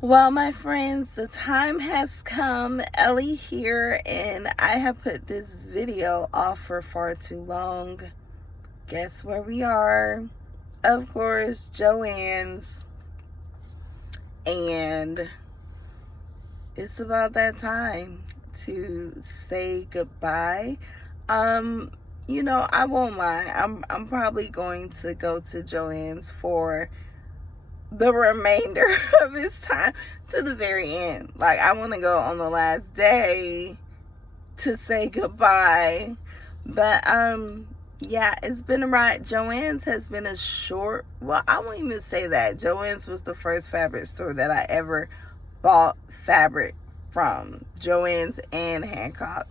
Well, my friends, the time has come. Ellie here, and I have put this video off for far too long. Guess where we are? Of course, Joann's. And it's about that time to say goodbye. I won't lie. I'm probably going to go to Joann's for the remainder of this time to the very end. Like, I want to go on the last day to say goodbye. But yeah, it's been a ride. Joann's has been a short, well, I won't even say that. Joann's was the first fabric store that I ever bought fabric from. Joann's and Hancock.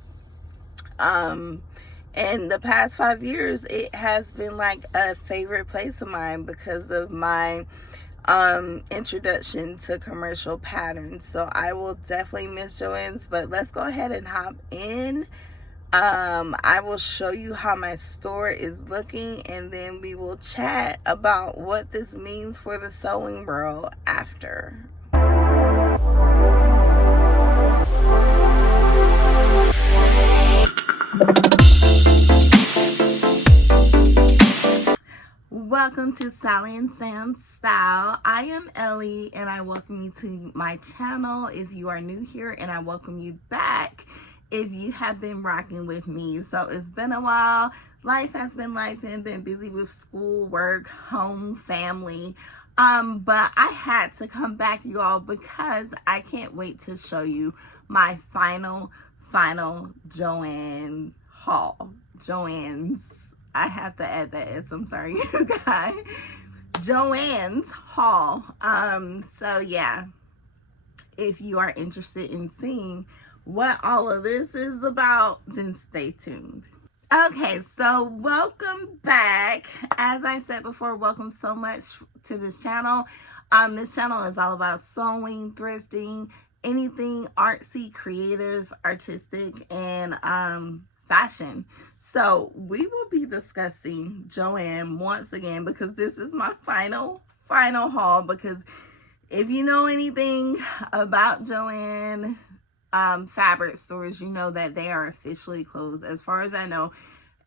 In the past 5 years, it has been like a favorite place of mine because of my introduction to commercial patterns. So I will definitely miss Joann's, but let's go ahead and hop in. I will show you how my store is looking, and then we will chat about what this means for the sewing world after. Welcome to Sally and Sam's Style. I am Ellie, and I welcome you to my channel if you are new here, and I welcome you back if you have been rocking with me. So it's been a while. Life has been life and been busy with school, work, home, family. But I had to come back, you all, because I can't wait to show you my final Joann haul. Joann's. I have to add that S. I'm sorry, you guys. Joann's haul. So yeah, if you are interested in seeing what all of this is about, then stay tuned. Okay, so welcome back. As I said before, welcome so much to this channel. This channel is all about sewing, thrifting, anything artsy, creative, artistic, and fashion. So we will be discussing Joann once again, because this is my final haul. Because if you know anything about Joann fabric stores, you know that they are officially closed. As far as I know,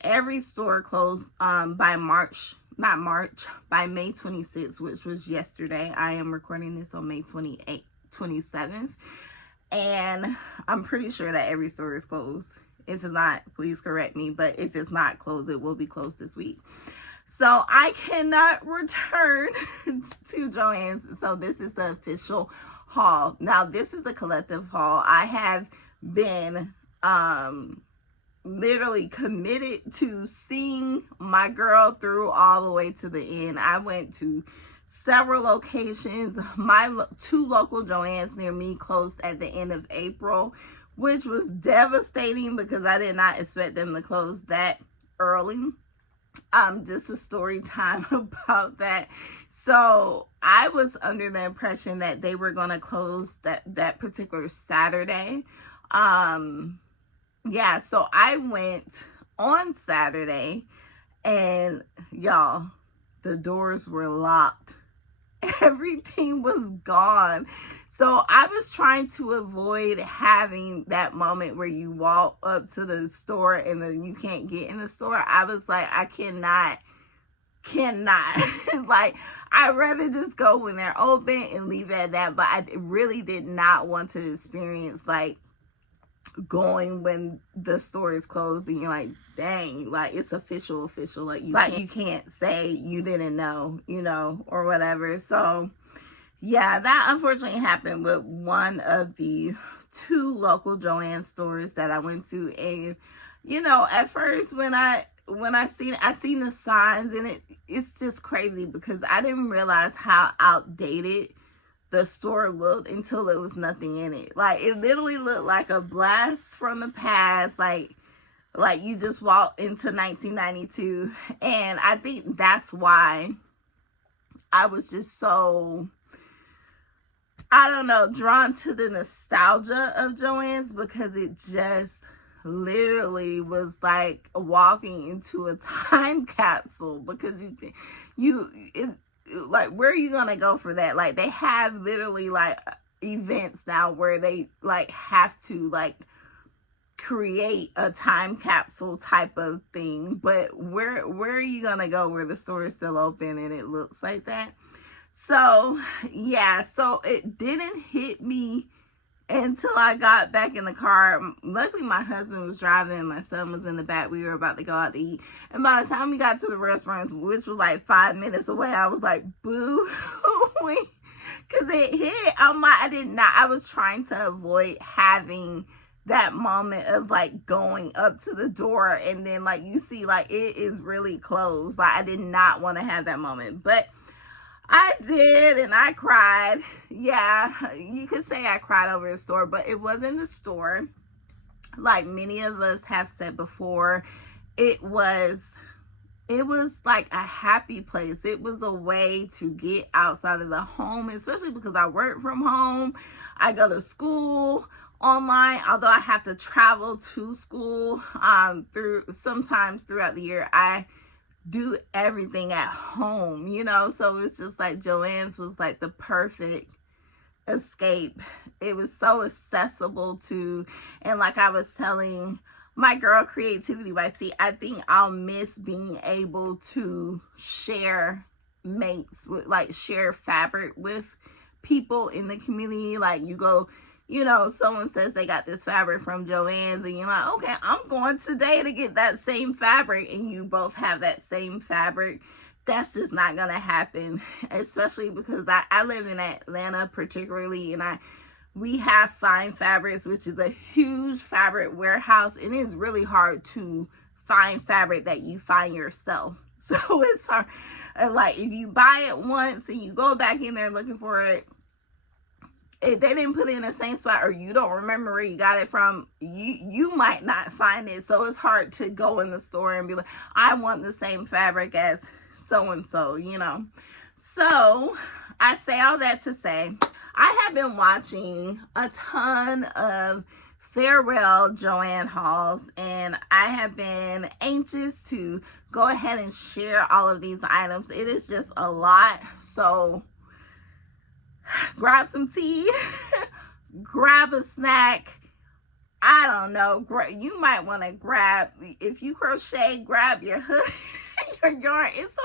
every store closed by May 26th, which was yesterday. I am recording this on May 27th, and I'm pretty sure that every store is closed. If it's not, please correct me. But if it's not closed, it will be closed this week. So I cannot return to Joann's. So this is the official haul. Now, this is a collective haul. I have been literally committed to seeing my girl through all the way to the end. I went to several locations. My two local Joann's near me closed at the end of April, which was devastating because I did not expect them to close that early. Just a story time about that. So I was under the impression that they were going to close that particular Saturday. Yeah, so I went on Saturday, and y'all, the doors were locked. Everything was gone. So I was trying to avoid having that moment where you walk up to the store and then you can't get in the store. I was like, I cannot. Like, I'd rather just go when they're open and leave it at that. But I really did not want to experience, like, going when the store is closed and you're like, dang, like, it's official. Like, you can't say you didn't know, or whatever. So yeah, that unfortunately happened with one of the two local Joann stores that I went to. And at first when I seen the signs, and it's just crazy because I didn't realize how outdated the store looked until there was nothing in it. Like, it literally looked like a blast from the past, like you just walked into 1992. And I think that's why I was just so, I don't know, drawn to the nostalgia of Joann's, because it just literally was like walking into a time capsule. Because like, where are you gonna go for that? Like, they have literally like events now where they like have to like create a time capsule type of thing. But where are you gonna go where the store is still open and it looks like that? So yeah, so it didn't hit me until I got back in the car. Luckily my husband was driving, my son was in the back. We were about to go out to eat, and by the time we got to the restaurant, which was like 5 minutes away, I was like, boo. Because it hit. I'm like, I was trying to avoid having that moment of like going up to the door and then like you see like it is really closed. Like I did not want to have that moment, but I did, and I cried. Yeah, you could say I cried over the store, but it wasn't the store. Like many of us have said before, it was like a happy place. It was a way to get outside of the home, especially because I work from home. I go to school online, although I have to travel to school sometimes throughout the year. I do everything at home, you know, so it's just like Joann's was like the perfect escape. It was so accessible to, and like I was telling my girl Creativity by T, I think I'll miss being able to share mates with, like share fabric with people in the community. Like you go, you know, someone says they got this fabric from Joann's and you're like, okay, I'm going today to get that same fabric, and you both have that same fabric. That's just not gonna happen, especially because I live in Atlanta particularly, and we have Fine Fabrics, which is a huge fabric warehouse, and it's really hard to find fabric that you find yourself. So it's hard. Like if you buy it once and you go back in there looking for it, if they didn't put it in the same spot or you don't remember where you got it from, you might not find it. So it's hard to go in the store and be like, I want the same fabric as so-and-so, you know. So I say all that to say, I have been watching a ton of farewell Joann hauls, and I have been anxious to go ahead and share all of these items. It is just a lot. So grab some tea, grab a snack. I don't know. You might want to grab, if you crochet, grab your hook, your yarn. It's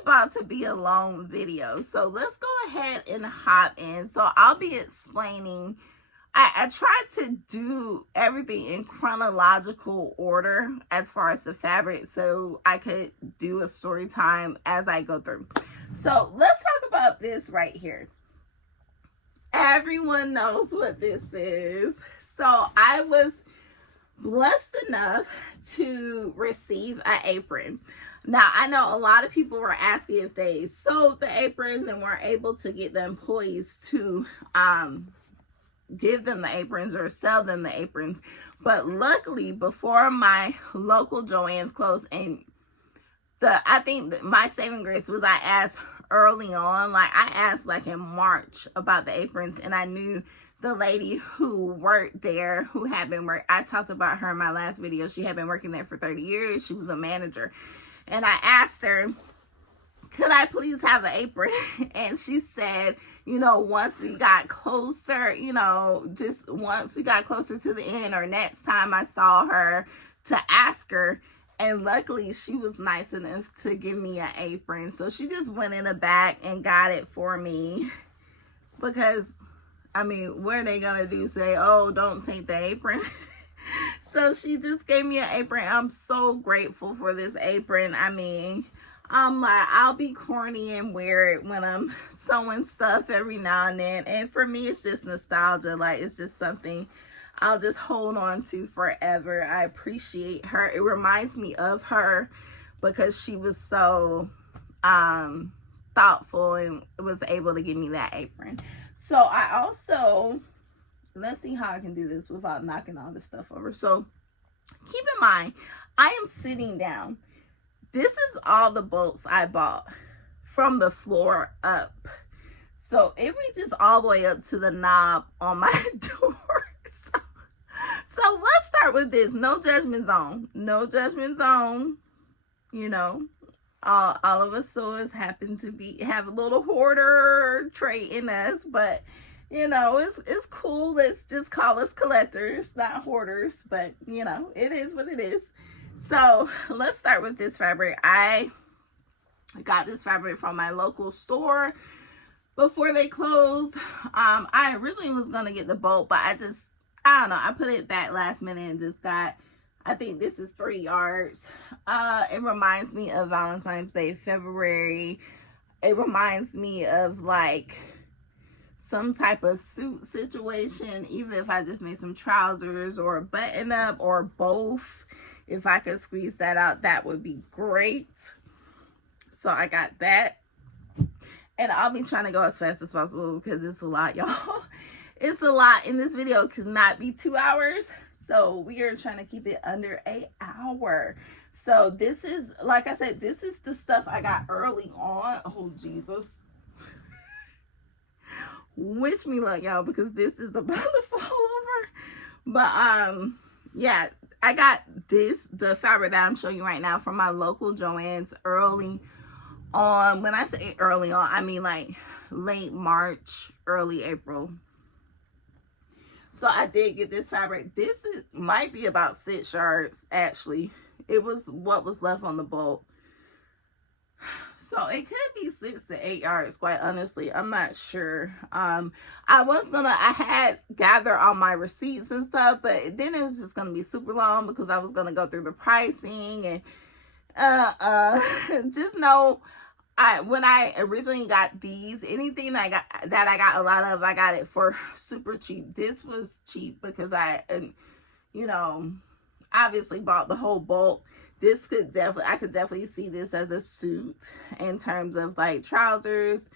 about to be a long video. So let's go ahead and hop in. So I'll be explaining. I tried to do everything in chronological order as far as the fabric, so I could do a story time as I go through. So let's talk about this right here. Everyone knows what this is. So I was blessed enough to receive an apron. Now, I know a lot of people were asking if they sold the aprons and weren't able to get the employees to give them the aprons or sell them the aprons. But luckily, before my local Joann's closed, and I think my saving grace was I asked early on. Like I asked like in March about the aprons, and I knew the lady who worked there, who had been I talked about her in my last video. She had been working there for 30 years. She was a manager. And I asked her, could I please have an apron? And she said, you know, once we got closer, you know, just once we got closer to the end or next time I saw her to ask her. And luckily she was nice enough to give me an apron. So she just went in the back and got it for me. Because, I mean, what are they going to do? Say, oh, don't take the apron? So she just gave me an apron. I'm so grateful for this apron. I mean, I'm like, I'll be corny and wear it when I'm sewing stuff every now and then. And for me, it's just nostalgia. Like, it's just something I'll just hold on to forever. I appreciate her. It reminds me of her because she was so thoughtful and was able to give me that apron. So I also, let's see how I can do this without knocking all this stuff over. So keep in mind, I am sitting down. This is all the bolts I bought from the floor up. So it reaches all the way up to the knob on my door. So let's start with this. No judgment zone. No judgment zone. You know, all of us sewers happen to have a little hoarder trait in us, but You know, it's cool. Let's just call us collectors, not hoarders. But, you know, it is what it is. So, let's start with this fabric. I got this fabric from my local store before they closed. I originally was going to get the bolt, but I don't know. I put it back last minute and just got, I think this is 3 yards. It reminds me of Valentine's Day, February. It reminds me of like some type of suit situation, even if I just made some trousers or a button up or both. If I could squeeze that out, that would be great. So I got that. And I'll be trying to go as fast as possible because it's a lot, y'all. It's a lot. And this video cannot be 2 hours. So we are trying to keep it under an hour. So this is, like I said, this is the stuff I got early on. Oh, Jesus. Wish me luck, y'all, because this is about to fall over. But, yeah, I got the fabric that I'm showing you right now from my local Joann's early on. When I say early on, I mean like late March, early April. So I did get this fabric. This might be about 6 yards, actually. It was what was left on the bolt. So it could be 6 to 8 yards, quite honestly. I'm not sure. I had gathered all my receipts and stuff, but then it was just gonna be super long because I was gonna go through the pricing and just know when I originally got these, anything that I got a lot of, I got it for super cheap. This was cheap because I obviously bought the whole bulk. I could definitely see this as a suit in terms of like trousers,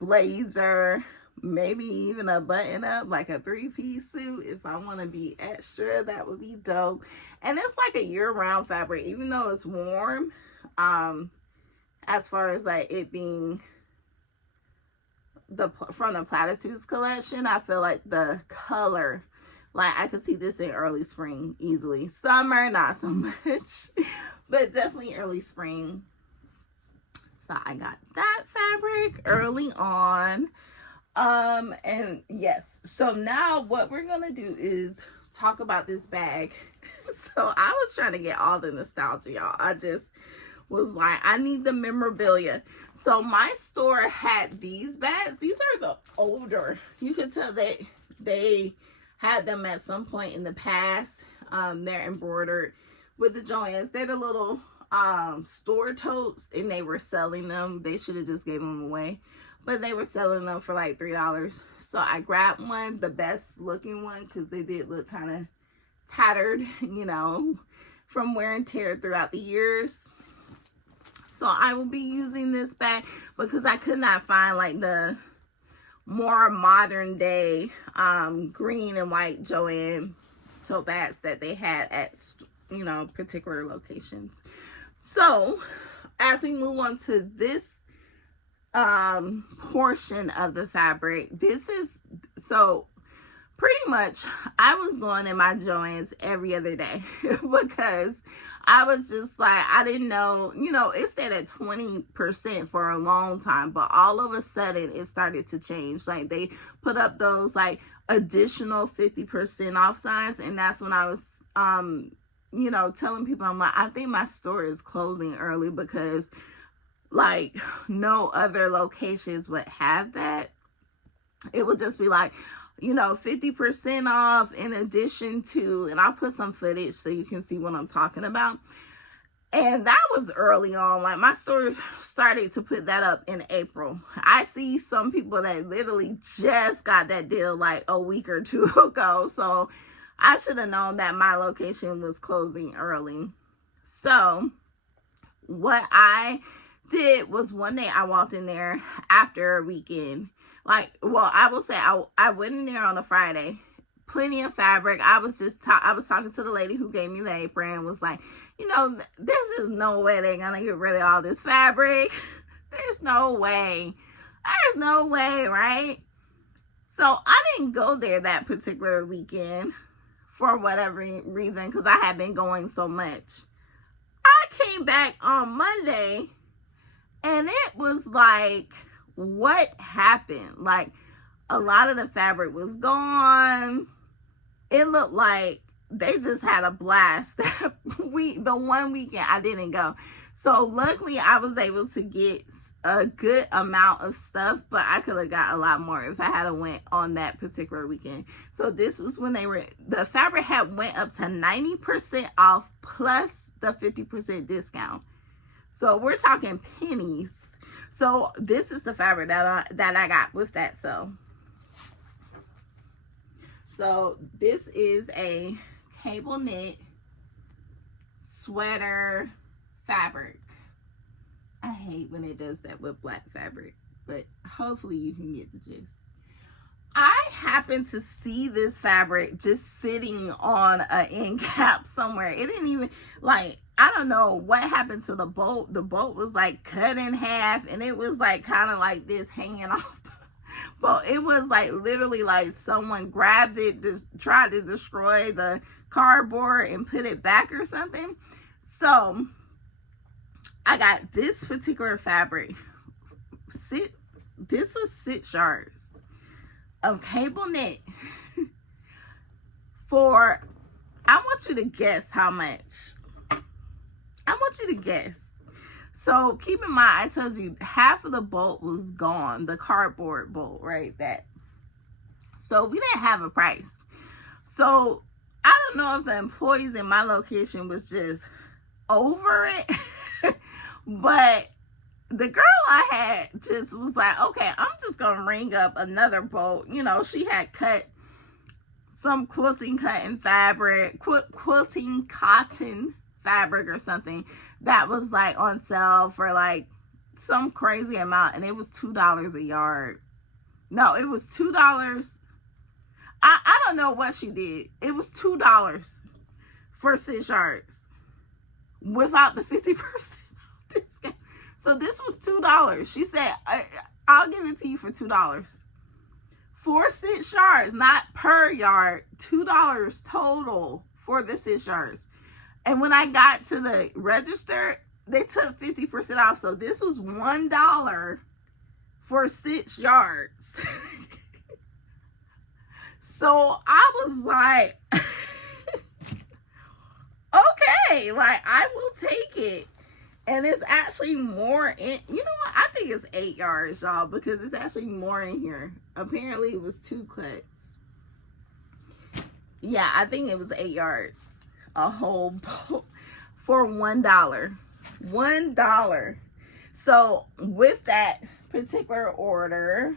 blazer, maybe even a button up, like a 3-piece suit. If I want to be extra, that would be dope. And it's like a year-round fabric, even though it's warm. As far as like it being from the Platitudes collection, I feel like the color, like I could see this in early spring easily. Summer, not so much, but definitely early spring. So I got that fabric early on. And yes, so now what we're gonna do is talk about this bag. So I was trying to get all the nostalgia, y'all. I just was like, I need the memorabilia. So my store had these bags. These are the older. You can tell that they had them at some point in the past. They're embroidered with the Joanns. They're the little store totes, and they were selling them. They should have just gave them away, but they were selling them for like $3. So I grabbed one, the best looking one, because they did look kind of tattered, from wear and tear throughout the years. So I will be using this bag because I could not find like the more modern day green and white Joann tote bags that they had at particular locations. So as we move on to this portion of the fabric, pretty much I was going in my Joann's every other day because I was just like, I didn't know, it stayed at 20% for a long time, but all of a sudden it started to change. Like they put up those like additional 50% off signs, and that's when I was telling people, I'm like, I think my store is closing early because like no other locations would have that. It would just be like 50% off in addition to, and I'll put some footage so you can see what I'm talking about. And that was early on. Like my store started to put that up in April. I see some people that literally just got that deal like a week or two ago. So I should have known that my location was closing early. So what I did was one day I walked in there after a weekend. I will say I went in there on a Friday, plenty of fabric. I was talking to the lady who gave me the apron and was like, there's just no way they're going to get rid of all this fabric. There's no way. Right? So I didn't go there that particular weekend for whatever reason, because I had been going so much. I came back on Monday and it was like, what happened? Like, A lot of the fabric was gone. It looked like they just had a blast. The one weekend I didn't go. So luckily I was able to get a good amount of stuff, but I could have got a lot more if I had went on that particular weekend. So this was when the fabric had went up to 90% off plus the 50% discount. So we're talking pennies. So this is the fabric that I got with that. So this is a cable knit sweater fabric. I hate when it does that with black fabric, but hopefully you can get the gist. I happened to see this fabric just sitting on an end cap somewhere. It didn't even, like, I don't know what happened to the bolt. The bolt was like cut in half, and it was like kind of like this hanging off the bolt. It was like literally like someone grabbed it to try to destroy the cardboard and put it back or something. So I got this particular fabric. This was 6 yards of cable knit for, I want you to guess how much. I want you to guess. So keep in mind, I told you half of the bolt was gone, the cardboard bolt, right? So we didn't have a price. So I don't know if the employees in my location was just over it, but the girl I had just was like, okay, I'm just gonna ring up another bolt. You know, she had cut some quilting cotton fabric, quilting cotton fabric or something that was like on sale for like some crazy amount, and it was $2 a yard. No, it was $2. I don't know what she did. It was $2 for 6 yards without the 50% discount. So this was $2. She said, I'll give it to you for $2 for 6 yards, not per yard. $2 total for the 6 yards. And when I got to the register, they took 50% off. So this was $1 for 6 yards. So I was like, okay, like I will take it. And it's actually more in, you know what? I think it's 8 yards, y'all, because it's actually more in here. Apparently it was 2 cuts. Yeah, I think it was 8 yards. A whole bolt for $1. $1. So with that particular order,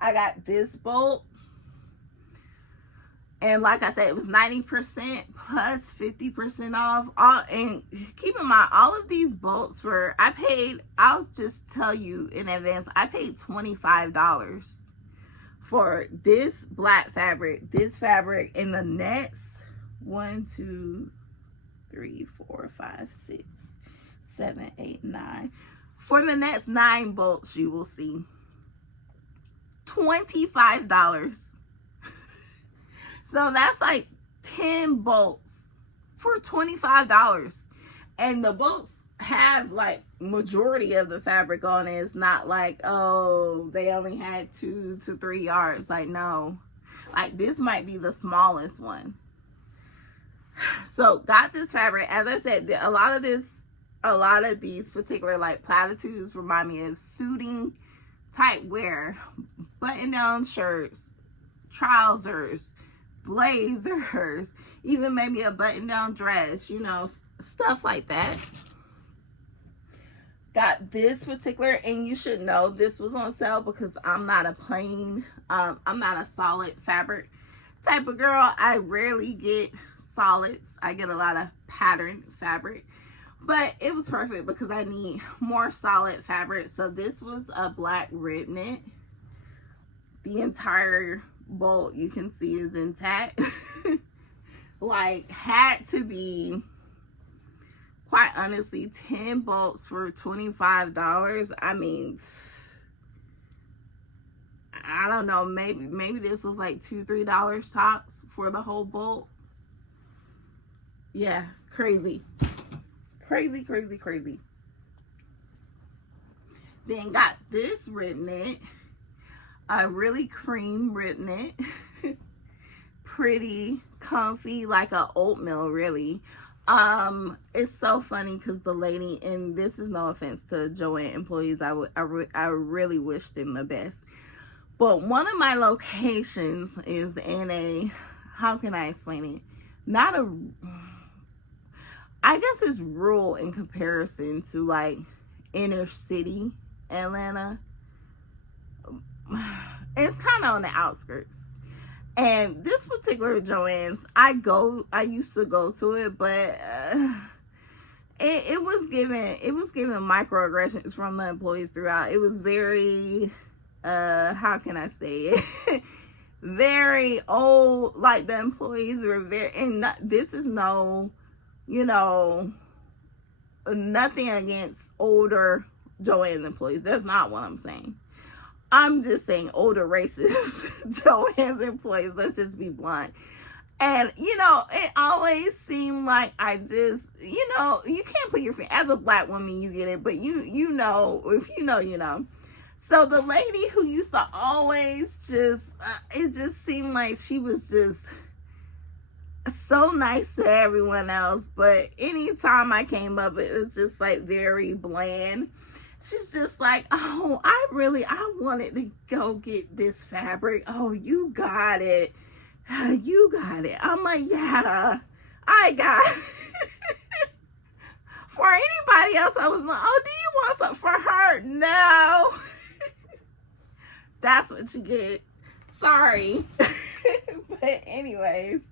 I got this bolt. And like I said, it was 90% plus 50% off. And keep in mind, all of these bolts were, I'll just tell you in advance, I paid $25 for this black fabric, this fabric, and the nets. 1, 2, 3, 4, 5, 6, 7, 8, 9. For the next 9 bolts, you will see $25. So that's like 10 bolts for $25. And the bolts have like majority of the fabric on it. It's not like, oh, they only had 2 to 3 yards. Like, no. Like, this might be the smallest one. So got this fabric. As I said, a lot of these particular like platitudes remind me of suiting type wear, button down shirts, trousers, blazers, even maybe a button down dress, you know, stuff like that. Got this particular, and you should know this was on sale because I'm not a plain, I'm not a solid fabric type of girl. I rarely get solids. I get a lot of patterned fabric, but it was perfect because I need more solid fabric. So this was a black rib knit. The entire bolt you can see is intact. Like, had to be, quite honestly, 10 bolts for $25. I mean, I don't know, maybe this was like $2-3 tops for the whole bolt. Yeah, crazy. Crazy. Then got this rib knit. a really cream rib knit. Pretty comfy, like a oatmeal, really. It's so funny because the lady, and this is no offense to Joann employees, I really wish them the best. But one of my locations is in a, how can I explain it? Not a, I guess it's rural in comparison to like inner city Atlanta. It's kind of on the outskirts. And this particular Joann's, I used to go to it, but it was given microaggressions from the employees throughout. It was very, how can I say it? Very old. Like the employees were very, and this is no, you know, nothing against older Joann's employees. That's not what I'm saying. I'm just saying older racist Joann's employees. Let's just be blunt. And, you know, it always seemed like I just, you know, you can't put your finger, as a black woman, you get it, but you know, if you know, you know. So the lady who used to always just, it just seemed like she was just so nice to everyone else, but anytime I came up, it was just like very bland. She's just like, oh, I wanted to go get this fabric. Oh, you got it. You got it. I'm like, yeah, I got it. For anybody else, I was like, oh, do you want something? For her, no. That's what you get. Sorry. But anyways,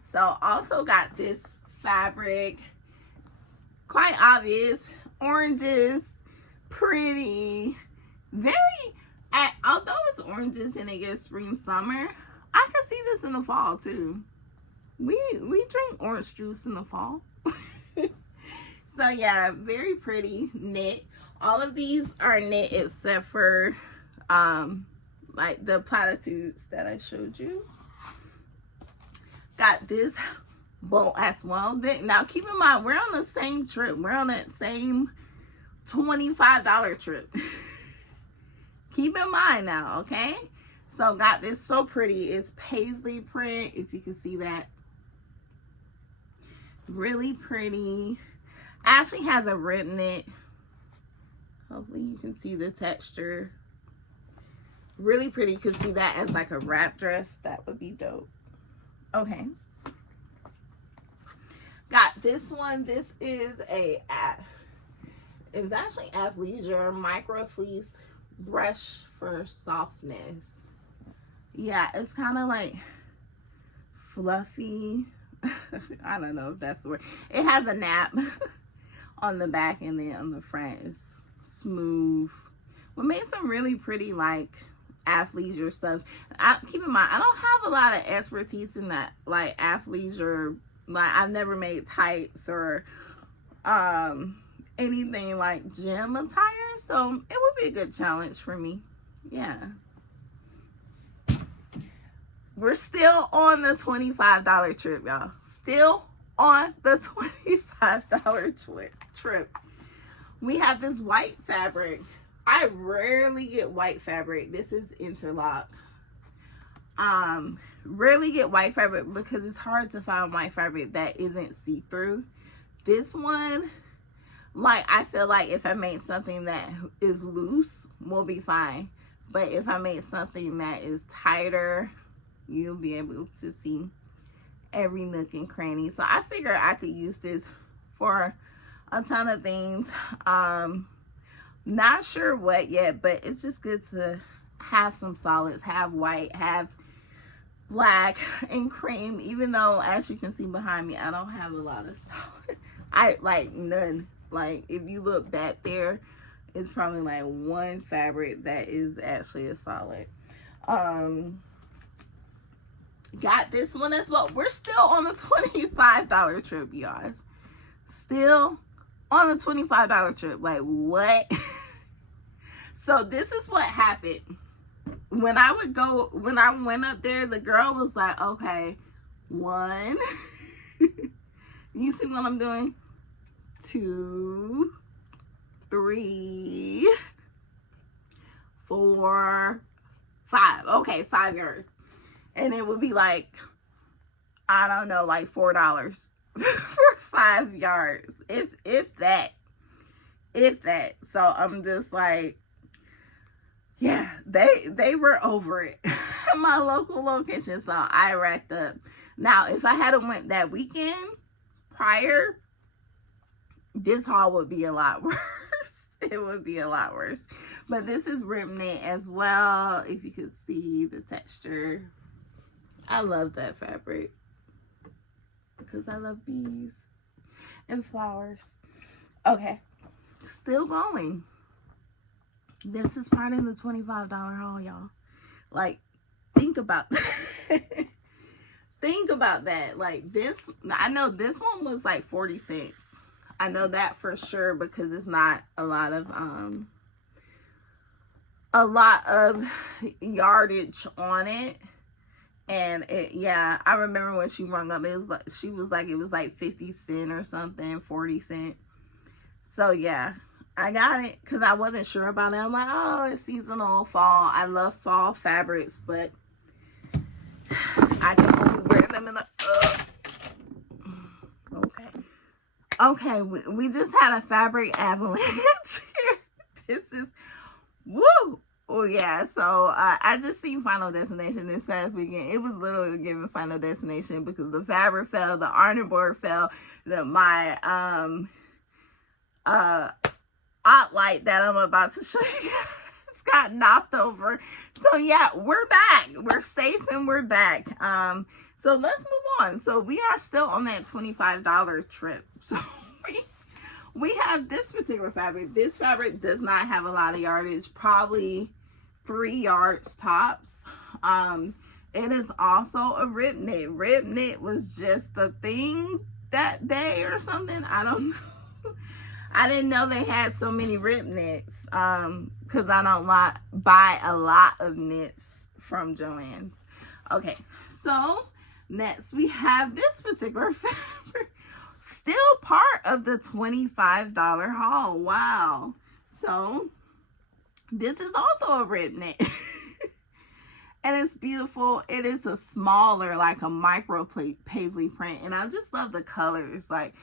so also got this fabric. Quite obvious. Oranges, pretty, very, although it's oranges and it gets spring, summer, I can see this in the fall too. We drink orange juice in the fall. So yeah, very pretty knit. All of these are knit except for like the platitudes that I showed you. Got this bolt as well. Now keep in mind, we're on the same trip. We're on that same $25 trip. Keep in mind now, okay? So got this so pretty. It's paisley print, if you can see that. Really pretty. Actually has a rib knit. Hopefully you can see the texture. Really pretty. You could see that as like a wrap dress. That would be dope. Okay. Got this one. This is it's actually athleisure micro fleece brush for softness. Yeah, it's kind of like fluffy. I don't know if that's the word. It has a nap on the back, and then on the front it's smooth. We made some really pretty like athleisure stuff. Keep in mind, I don't have a lot of expertise in that like athleisure. Like I've never made tights or anything like gym attire, so it would be a good challenge for me. Yeah. We're still on the $25 trip, y'all. Still on the $25 trip. We have this white fabric. I rarely get white fabric. This is interlock. Rarely get white fabric because it's hard to find white fabric that isn't see-through. This one, like, I feel like if I made something that is loose, we'll be fine. But if I made something that is tighter, you'll be able to see every nook and cranny. So I figure I could use this for a ton of things. Not sure what yet, but it's just good to have some solids, have white, have black and cream, even though as you can see behind me, I don't have a lot of solid. I like none. Like if you look back there, it's probably like one fabric that is actually a solid. Got this one as well. We're still on the $25 trip, you guys. Still on the $25 trip. Like what? So this is what happened. When I went up there, the girl was like, okay, 1, you see what I'm doing? 2, 3, 4, 5. Okay, 5 yards. And it would be like, I don't know, like $4 for 5 yards. If that. So I'm just like, yeah, they were over it. My local location. So I racked up. Now, if I hadn't went that weekend prior, this haul would be a lot worse. It would be a lot worse. But this is rib knit as well. If you can see the texture. I love that fabric. Because I love bees and flowers. Okay. Still going. This is part of the $25 haul, y'all. Like, think about that. Think about that. Like, this, I know this one was like 40 cents. I know that for sure because it's not a lot of yardage on it. And it, yeah, I remember when she rung up, it was like, she was like, it was like 50 cents or something, 40 cents. So yeah, I got it because I wasn't sure about it. I'm like, oh, it's seasonal, fall. I love fall fabrics, but I can only wear them in the, okay, we just had a fabric avalanche here. This is, woo! Oh yeah, so I just seen Final Destination this past weekend. It was literally giving Final Destination because the fabric fell, the ironing board fell, my light that I'm about to show you guys got knocked over. So yeah, we're back. We're safe and we're back. So let's move on. So we are still on that $25 trip. So we have this particular fabric. This fabric does not have a lot of yardage, probably 3 yards tops. It is also a rib knit. Rib knit was just the thing that day or something. I don't know. I didn't know they had so many rib knits because I don't buy a lot of knits from Joann's. Okay, so next we have this particular fabric. Still part of the $25 haul. Wow. So this is also a rib knit. And it's beautiful. It is a smaller, like a micro paisley print. And I just love the colors. Like,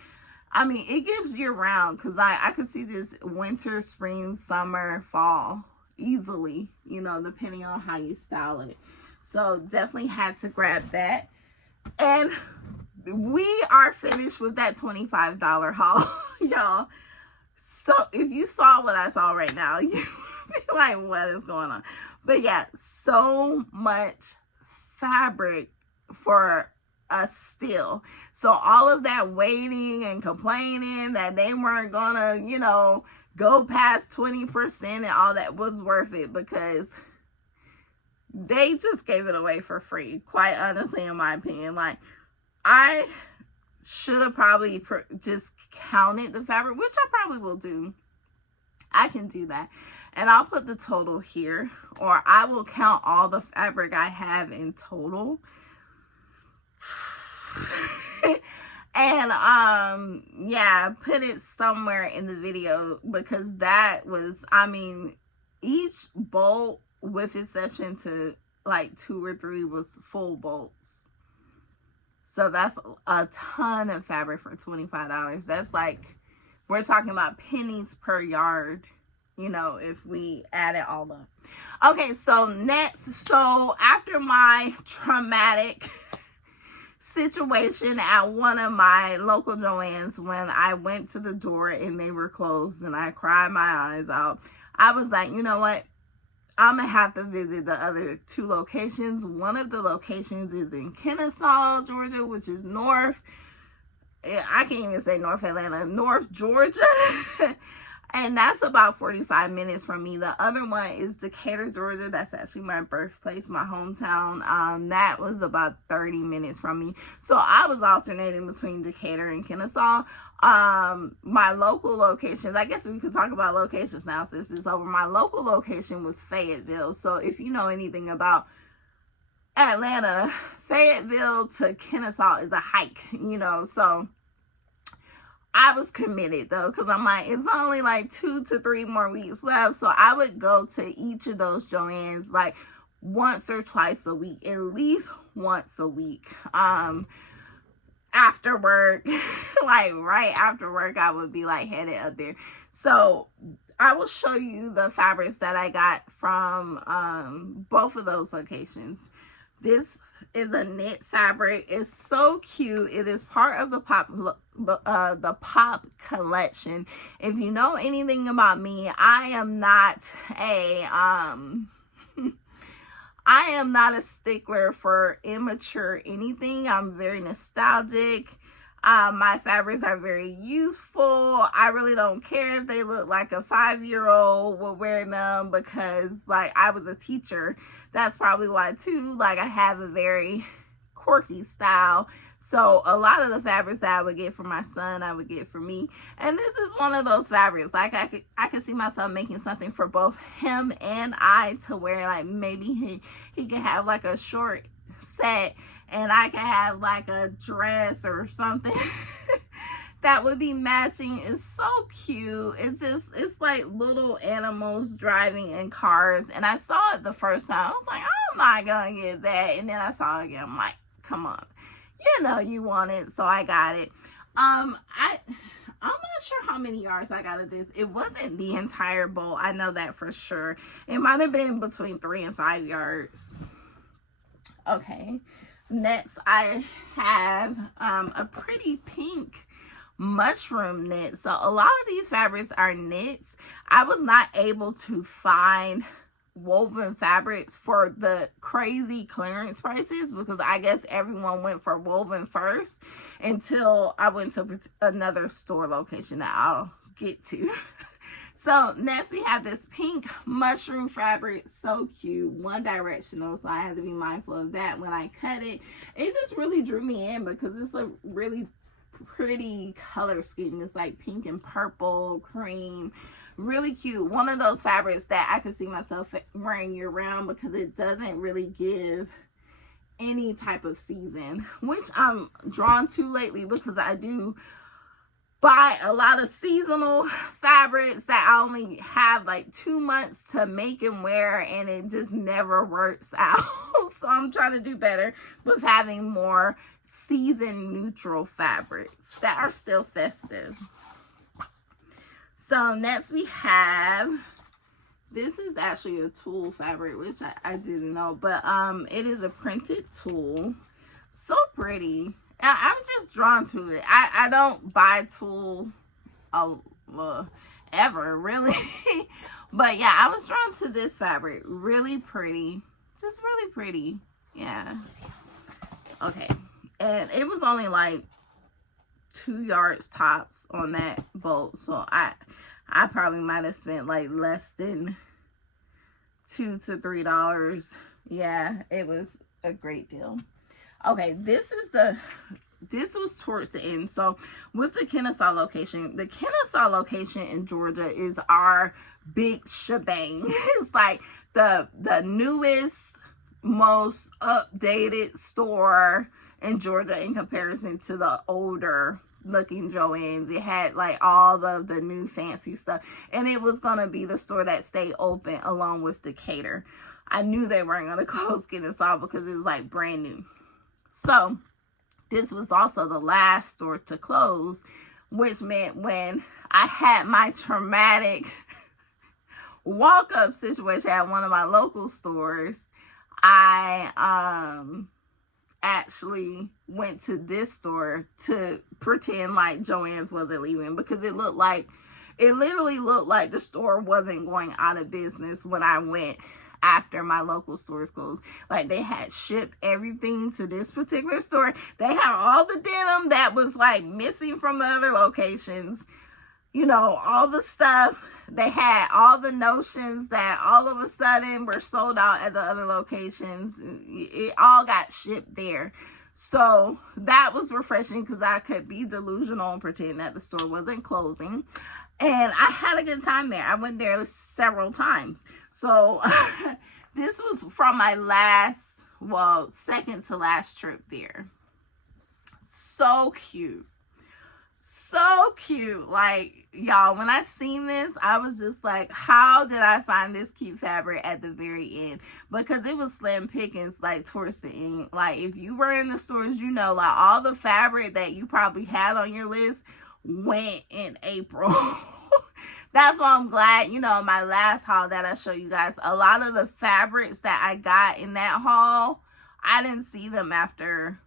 I mean, it gives year round because I could see this winter, spring, summer, fall easily, you know, depending on how you style it. So definitely had to grab that. And we are finished with that $25 haul, y'all. So if you saw what I saw right now, you would be like, what is going on? But yeah, so much fabric for a steal. So all of that waiting and complaining that they weren't gonna, you know, go past 20% and all that was worth it because they just gave it away for free. Quite honestly, in my opinion, like, I should have probably just counted the fabric, which I probably will do. I can do that. And I'll put the total here, or I will count all the fabric I have in total. And yeah, put it somewhere in the video because that was, I mean, each bolt, with exception to like 2 or 3, was full bolts. So that's a ton of fabric for $25. That's like, we're talking about pennies per yard, you know, if we add it all up. Okay, so next, so after my traumatic situation at one of my local Joann's, when I went to the door and they were closed and I cried my eyes out, I was like, you know what? I'm going to have to visit the other 2 locations. One of the locations is in Kennesaw, Georgia, which is north. I can't even say North Atlanta, North Georgia. And that's about 45 minutes from me. The other one is Decatur, Georgia. That's actually my birthplace, my hometown. That was about 30 minutes from me. So I was alternating between Decatur and Kennesaw. My local locations, I guess we could talk about locations now since it's over. My local location was Fayetteville. So if you know anything about Atlanta, Fayetteville to Kennesaw is a hike, you know. So I was committed though, because I'm like, it's only like 2 to 3 more weeks left. So I would go to each of those Joann's like once or twice a week, at least once a week. After work, like right after work, I would be like headed up there. So I will show you the fabrics that I got from both of those locations. This is a knit fabric. It's so cute. It is part of the pop collection. If you know anything about me, I am not a stickler for immature anything. I'm very nostalgic. My fabrics are very youthful. I really don't care if they look like a 5-year-old will wear them, because like I was a teacher. That's probably why too. Like I have a very quirky style. So a lot of the fabrics that I would get for my son, I would get for me. And this is one of those fabrics. Like I could see myself making something for both him and I to wear. Like maybe he could have like a short set and I could have like a dress or something that would be matching. It's so cute. It's like little animals driving in cars. And I saw it the first time. I was like, I'm not gonna get that. And then I saw it again. I'm like, come on. You know you want it, so I got it. I'm not sure how many yards I got of this. It wasn't the entire bowl. I know that for sure. It might have been between 3 and 5 yards. Okay. Next, I have a pretty pink mushroom knit. So a lot of these fabrics are knits. I was not able to find woven fabrics for the crazy clearance prices, because I guess everyone went for woven first until I went to another store location that I'll get to. So next we have this pink mushroom fabric. So cute, one directional, so I have to be mindful of that when I cut it. It just really drew me in because it's a really pretty color scheme. It's like pink and purple, cream. Really cute. One of those fabrics that I could see myself wearing year round, because it doesn't really give any type of season, which I'm drawn to lately, because I do buy a lot of seasonal fabrics that I only have like 2 months to make and wear, and it just never works out. So I'm trying to do better with having more season neutral fabrics that are still festive. So next we have, this is actually a tulle fabric, which I didn't know, but it is a printed tulle. So pretty. I was just drawn to it. I don't buy tulle ever, really. But yeah, I was drawn to this fabric. Really pretty. Just really pretty. Yeah. Okay. And it was only like 2 yards tops on that bolt. So I probably might have spent like less than $2 to $3. Yeah, it was a great deal. Okay, this was towards the end. So with the Kennesaw location in Georgia is our big shebang. It's like the newest, most updated store in Georgia in comparison to the older looking Joann's. It had like all of the new fancy stuff, and it was gonna be the store that stayed open along with Decatur. I knew they weren't gonna close Kennesaw because it was like brand new. So this was also the last store to close, which meant when I had my traumatic walk-up situation at one of my local stores, I actually went to this store to pretend like Joann's wasn't leaving, because it literally looked like the store wasn't going out of business when I went after my local stores closed. Like, they had shipped everything to this particular store. They had all the denim that was like missing from the other locations, you know, all the stuff. They had all the notions that all of a sudden were sold out at the other locations. It all got shipped there. So that was refreshing, because I could be delusional and pretend that the store wasn't closing. And I had a good time there. I went there several times. So this was from my second to last trip there. So cute. So cute. Like, y'all, when I seen this, I was just like, how did I find this cute fabric at the very end? Because it was slim pickings, like, towards the end. Like, if you were in the stores, you know, like, all the fabric that you probably had on your list went in April. That's why I'm glad, you know, my last haul that I show you guys, a lot of the fabrics that I got in that haul, I didn't see them after,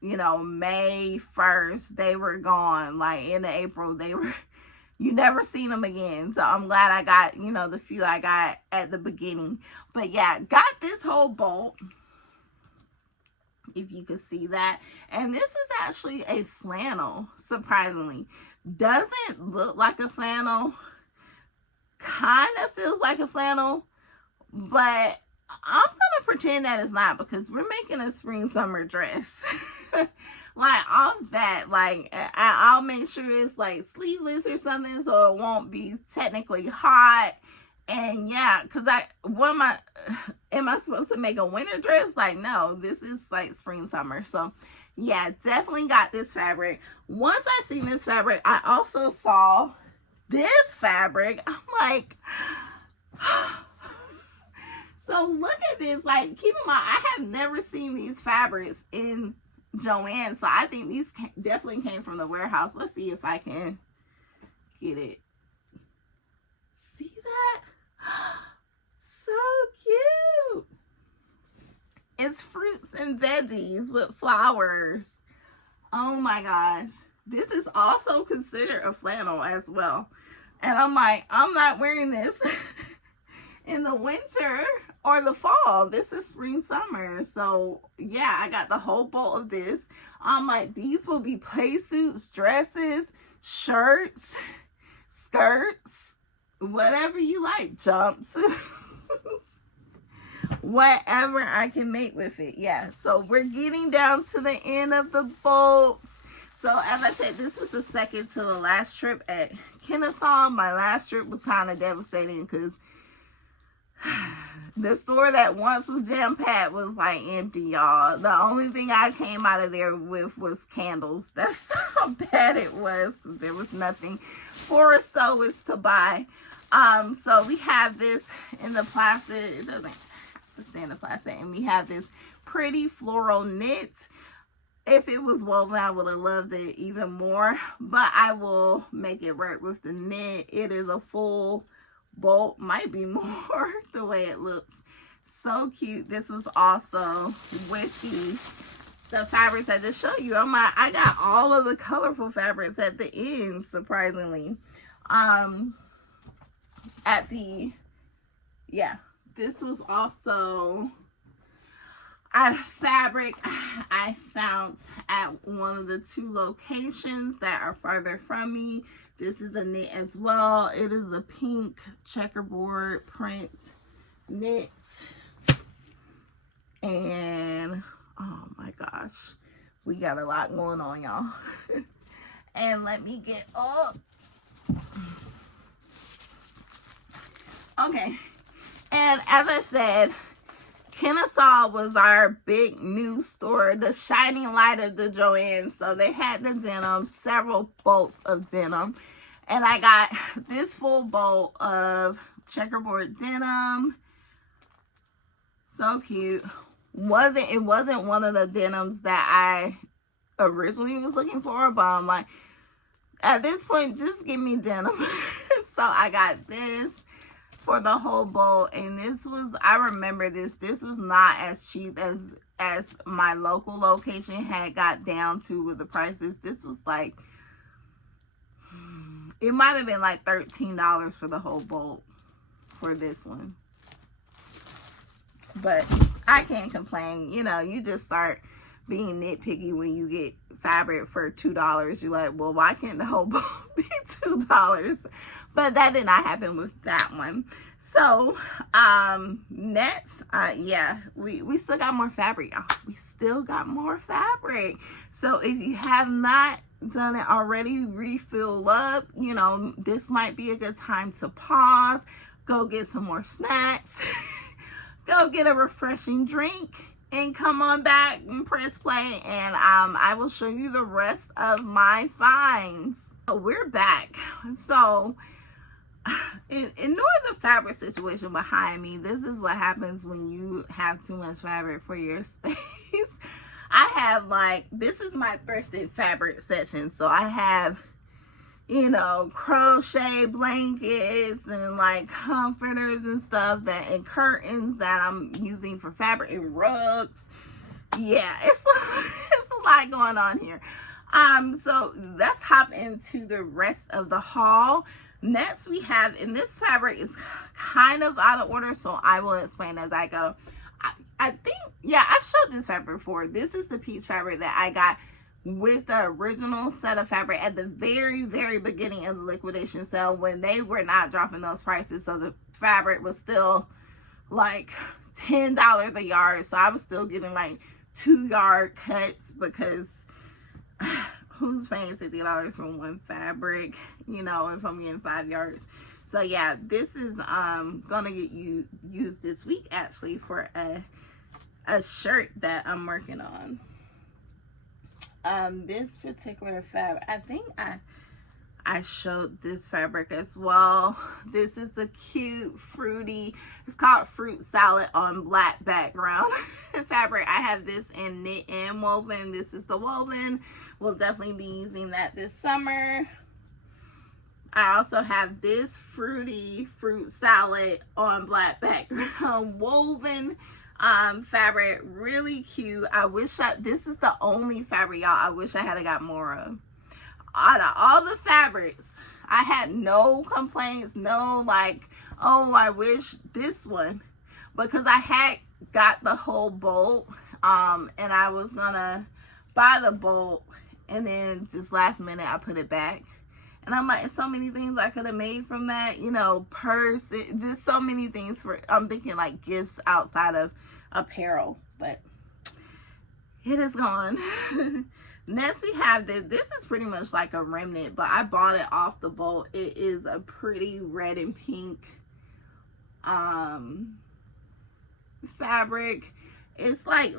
you know, May 1st. They were gone. Like, in April, they were, you never seen them again. So I'm glad I got, you know, the few I got at the beginning. But yeah, got this whole bolt, if you could see that. And this is actually a flannel, surprisingly. Doesn't look like a flannel. Kind of feels like a flannel, but I'm gonna pretend that it's not, because we're making a spring summer dress. Like, off that, like, I'll make sure it's like sleeveless or something, so it won't be technically hot. And yeah, because am I supposed to make a winter dress? Like, no, this is like spring summer. So yeah, definitely got this fabric. Once I seen this fabric, I also saw this fabric. I'm like, so look at this. Like, keep in mind, I have never seen these fabrics in Joann, so I think these definitely came from the warehouse. Let's see if I can get it. See that? So cute. It's fruits and veggies with flowers. Oh my gosh. This is also considered a flannel as well. And I'm like, I'm not wearing this in the winter or the fall. This is spring summer. So yeah, I got the whole bolt of this. I'm like, these will be play suits, dresses, shirts, skirts, whatever you like, jumpsuits, whatever I can make with it. Yeah, so we're getting down to the end of the bolts. So as I said, this was the second to the last trip at Kennesaw. My last trip was kind of devastating because the store that once was jam-packed was like empty, y'all. The only thing I came out of there with was candles. That's how bad it was, because there was nothing for us to buy. So we have this in the plastic. It doesn't stay in the plastic. And we have this pretty floral knit. If it was woven, I would have loved it even more, but I will make it work with the knit. It is a full bolt, might be more the way it looks. So cute. This was also with the fabrics I just showed you. I got all of the colorful fabrics at the end, surprisingly. This was also a fabric I found at one of the 2 locations that are farther from me. This is a knit as well. It is a pink checkerboard print knit. And oh my gosh, we got a lot going on, y'all. And let me get up. Okay. And as I said, Kennesaw was our big new store, the shining light of the Joann. So they had the denim, several bolts of denim. And I got this full bolt of checkerboard denim. So cute. It wasn't one of the denims that I originally was looking for, but I'm like, at this point, just give me denim. So I got this for the whole bowl, and this was, I remember this was not as cheap as my local location had got down to with the prices. This was like, it might have been like $13 for the whole bolt for this one, but I can't complain. You know, you just start being nitpicky when you get fabric for $2. You're like, well, why can't the whole bolt be $2? But that did not happen with that one. So next, yeah, we still got more fabric, y'all. We still got more fabric. So if you have not done it already, refill up. You know, this might be a good time to pause, go get some more snacks, go get a refreshing drink, and come on back and press play, and I will show you the rest of my finds. So we're back. So ignore the fabric situation behind me. This is what happens when you have too much fabric for your space. I have, like, this is my thrifted fabric section. So I have, you know, crochet blankets and like comforters and stuff, that and curtains that I'm using for fabric, and rugs. Yeah, it's a lot going on here. So let's hop into the rest of the haul. Next we have, and this fabric is kind of out of order, so I will explain as I go. I think, yeah, I've showed this fabric before. This is the piece fabric that I got with the original set of fabric at the very, very beginning of the liquidation sale, when they were not dropping those prices. So the fabric was still like $10 a yard. So I was still getting like 2-yard cuts, because who's paying $50 for one fabric, you know, if I'm getting 5 yards? So yeah, this is gonna get used this week actually for a shirt that I'm working on. This particular fabric, I think I showed this fabric as well. This is the cute fruity, it's called fruit salad on black background fabric. I have this in knit and woven. This is the woven. We'll definitely be using that this summer. I also have this fruity fruit salad on black background woven fabric, really cute. I wish this is the only fabric, y'all, I wish I had got more of. Out of all the fabrics, I had no complaints, no like, oh, I wish this one, because I had got the whole bolt, and I was gonna buy the bolt, and then just last minute I put it back. And I'm like, so many things I could have made from that, you know, purse, just so many things for, I'm thinking like gifts outside of apparel, but it is gone. Next we have this. This is pretty much like a remnant, but I bought it off the boat. It is a pretty red and pink fabric. It's like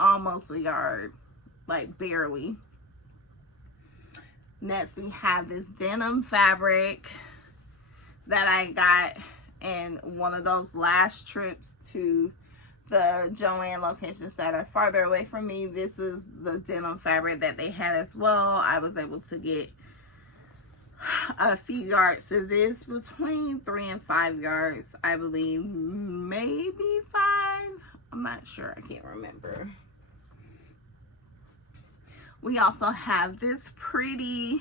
almost a yard, like barely. Next we have this denim fabric that I got in one of those last trips to the Joann locations that are farther away from me. This is the denim fabric that they had as well. I was able to get a few yards of this, between 3 and 5 yards, I believe, maybe 5. I'm not sure, I can't remember. We also have this pretty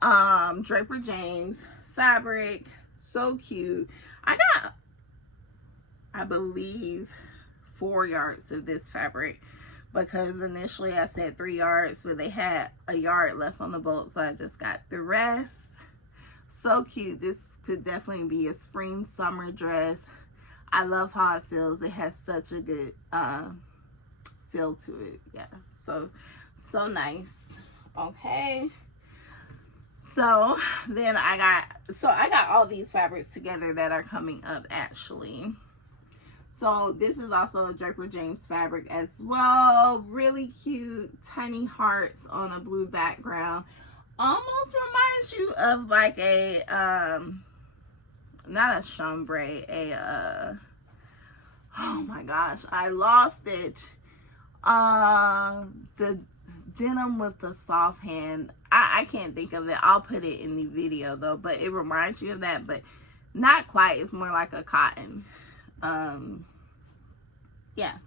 Draper James fabric, so cute. I got, I believe, 4 yards of this fabric, because initially I said 3 yards, but they had a yard left on the bolt, so I just got the rest. So cute. This could definitely be a spring summer dress. I love how it feels. It has such a good feel to it. Yeah, so nice. Okay, so then I got all these fabrics together that are coming up actually. So this is also a Draper James fabric as well. Really cute, tiny hearts on a blue background. Almost reminds you of like a not a chambray, oh my gosh, I lost it. The denim with the soft hand, I can't think of it. I'll put it in the video though, but it reminds you of that, but not quite. It's more like a cotton. Yeah.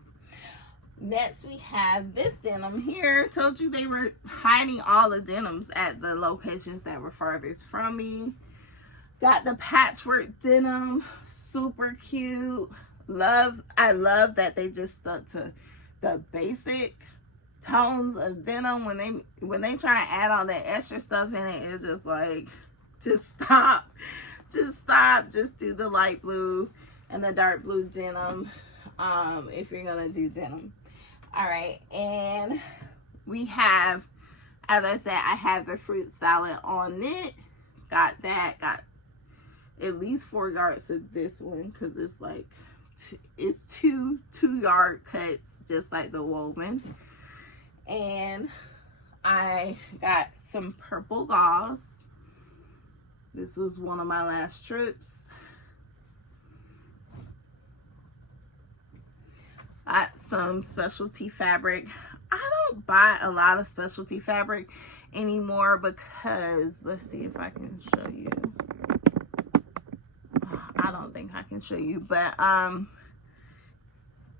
Next we have this denim here. Told you they were hiding all the denims at the locations that were farthest from me. Got the patchwork denim, super cute. I love that they just stuck to the basic tones of denim. When they try and add all that extra stuff in it, it's just like, just stop, just do the light blue and the dark blue denim if you're gonna do denim. All right, and we have, as I said, I have the fruit salad on knit. Got that. Got at least 4 yards of this one because it's like it's two 2-yard cuts, just like the woven. And I got some purple gauze. This was one of my last trips. I got some specialty fabric. I don't buy a lot of specialty fabric anymore because, let's see if I can show you. I don't think I can show you, but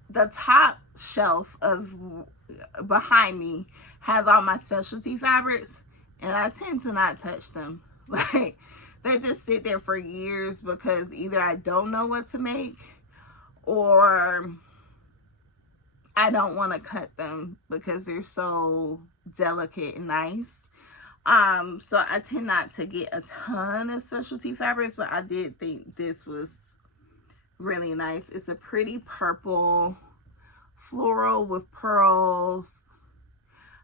the top shelf of behind me has all my specialty fabrics, and I tend to not touch them. Like, they just sit there for years because either I don't know what to make, or I don't want to cut them because they're so delicate and nice. So I tend not to get a ton of specialty fabrics, but I did think this was really nice. It's a pretty purple floral with pearls.